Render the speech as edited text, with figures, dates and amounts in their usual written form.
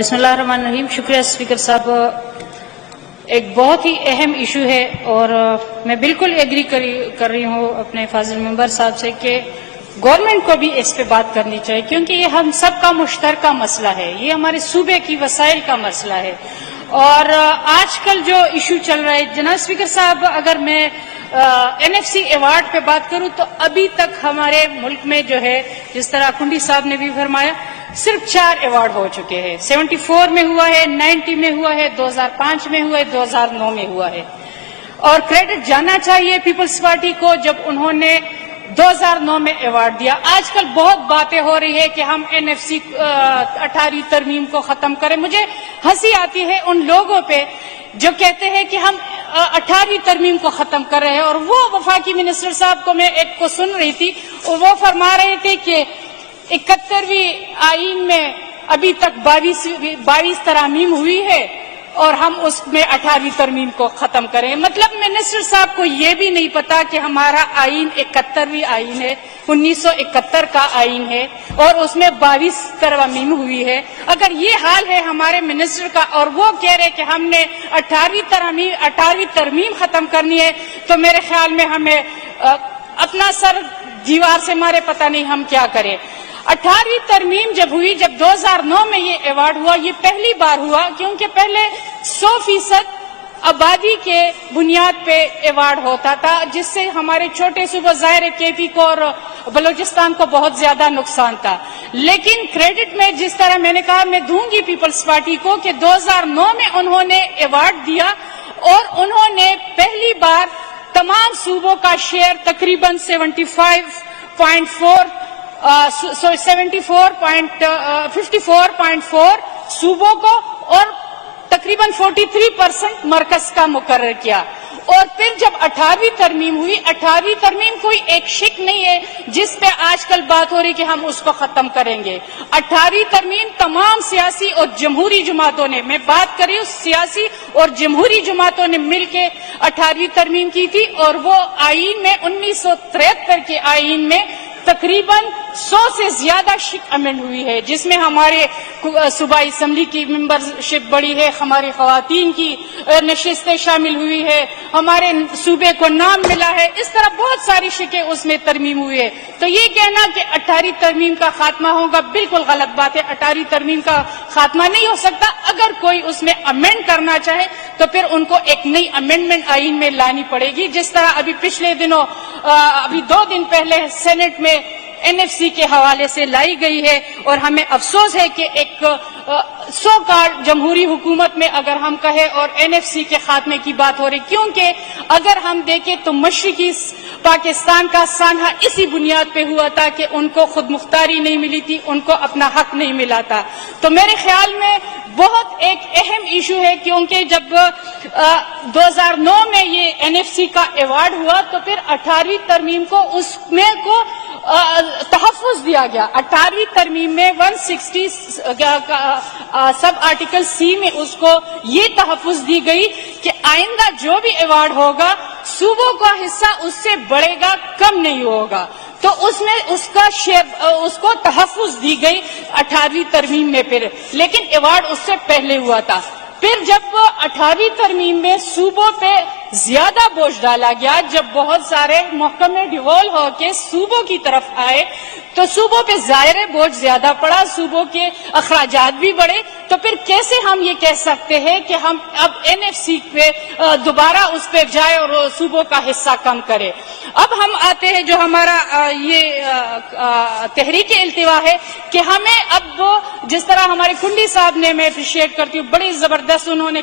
बिस्मिल्लाहिर्रहमानिर्रहीम। शुक्रिया स्पीकर साहब। एक बहुत ही अहम इशू है और मैं बिल्कुल एग्री कर रही हूँ अपने फाजिल मेंबर साहब से कि गवर्नमेंट को भी इस पे बात करनी चाहिए, क्योंकि ये हम सब का मुश्तरका मसला है, ये हमारे सूबे की वसाइल का मसला है। और आजकल जो इशू चल रहा है जनाब स्पीकर साहब, अगर मैं NFC अवार्ड पे बात करूं तो अभी तक हमारे मुल्क में जो है, जिस तरह कुंडी साहब ने भी फरमाया, सिर्फ 4 अवार्ड हो चुके हैं। 74 में हुआ है, 90 में हुआ है, 2005 में हुआ है, 2009 में हुआ है। और क्रेडिट जाना चाहिए पीपल्स पार्टी को जब उन्होंने 2009 में अवार्ड दिया। आजकल बहुत बातें हो रही है कि हम NFC 18वीं तरमीम को खत्म करें। मुझे हंसी आती है उन लोगों पे जो कहते हैं कि हम 18वीं तरमीम को खत्म कर रहे हैं। और वो वफाकी मिनिस्टर साहब को मैं एक को सुन रही थी और वो फरमा रहे थे कि 71वीं आईन में अभी तक 22 तरामीम हुई है और हम उसमें 18वीं तरमीम को खत्म करें। मतलब मिनिस्टर साहब को ये भी नहीं पता कि हमारा आईन 71वीं आईन है, 1971 का आईन है और उसमें 22 तरामीम हुई है। अगर ये हाल है हमारे मिनिस्टर का और वो कह रहे कि हमने 18वीं तरमीम खत्म करनी है, तो मेरे ख्याल में हमें अपना सर दीवार से मारे पता नहीं हम क्या करें। 18वीं तरमीम जब हुई, जब 2009 में ये अवार्ड हुआ, ये पहली बार हुआ, क्योंकि पहले 100% आबादी के बुनियाद पे अवार्ड होता था, जिससे हमारे छोटे सूबे ज़ाहिर KP को और बलूचिस्तान को बहुत ज्यादा नुकसान था। लेकिन क्रेडिट में जिस तरह मैंने कहा, मैं दूंगी पीपल्स पार्टी को कि 2009 में उन्होंने अवार्ड दिया और उन्होंने पहली बार तमाम सूबों का शेयर तकरीबन 54.4 सूबों को और तकरीबन 43% मरकज का मुकर्रर किया। और फिर जब 18वीं तरमीम हुई, 18वीं तरमीम कोई एक शिक नहीं है जिस पे आजकल बात हो रही कि हम उसको खत्म करेंगे। 18वीं तरमीम तमाम सियासी और जमहूरी जमातों ने, मैं बात कर रही हूँ सियासी और जमहूरी जमातों ने मिलके 18वीं तरमीम की थी। और वो आईन में 1973 के आईन में तकरीबन 100 से ज्यादा शिक अमेंड हुई है, जिसमें हमारे सूबाई असम्बली की मेंबरशिप बढ़ी है, हमारी खवातीन की नशिस्तें शामिल हुई है, हमारे सूबे को नाम मिला है। इस तरह बहुत सारी शिकें उसमें तरमीम हुई है। तो ये कहना कि 18वीं तरमीम का खात्मा होगा, बिल्कुल गलत बात है। 18वीं तरमीम का खात्मा नहीं हो सकता। अगर कोई उसमें अमेंड करना चाहे तो फिर उनको एक नई अमेंडमेंट आईन में लानी पड़ेगी, जिस तरह अभी पिछले दिनों अभी 2 दिन पहले सेनेट में NFC के हवाले से लाई गई है। और हमें अफसोस है कि एक 100 कार्ड जमहूरी हुकूमत में अगर हम कहें और NFC के खात्मे की बात हो रही, क्योंकि अगर हम देखें तो मशरिकी पाकिस्तान का सानहा इसी बुनियाद पे हुआ था कि उनको खुद मुख्तारी नहीं मिली थी, उनको अपना हक नहीं मिला था। तो मेरे ख्याल में बहुत एक अहम इशू है, क्योंकि जब 2009 में ये NFC का अवार्ड हुआ तो फिर 18वीं तरमीम को उसमें को तहफ़्फ़ुज़ दिया गया। 18वीं तरमीम में 160 सब आर्टिकल C में उसको ये तहफ़्फ़ुज़ दी गई कि आइंदा जो भी अवार्ड होगा सूबों का हिस्सा उससे बढ़ेगा, कम नहीं होगा। तो उसमें उसका शेयर उसको तहफ़्फ़ुज़ दी गई 18वीं तरमीम में फिर, लेकिन अवार्ड उससे पहले हुआ था। फिर जब 18वीं तरमीम में सूबों पे ज्यादा बोझ डाला गया, जब बहुत सारे महकमे डिवॉल्व होके सूबों की तरफ आए तो सूबों पे ज़ाहिर बोझ ज्यादा पड़ा, सूबों के अखराजात भी बढ़े। तो फिर कैसे हम ये कह सकते हैं कि हम अब NFC पे दोबारा उस पे जाए और सूबों का हिस्सा कम करे। अब हम आते हैं जो हमारा ये तहरीक इल्तिवा है कि हमें अब जिस तरह हमारे कुंडी साहब ने, मैं अप्रिशिएट करती हूँ, बड़ी जबरदस्त उन्होंने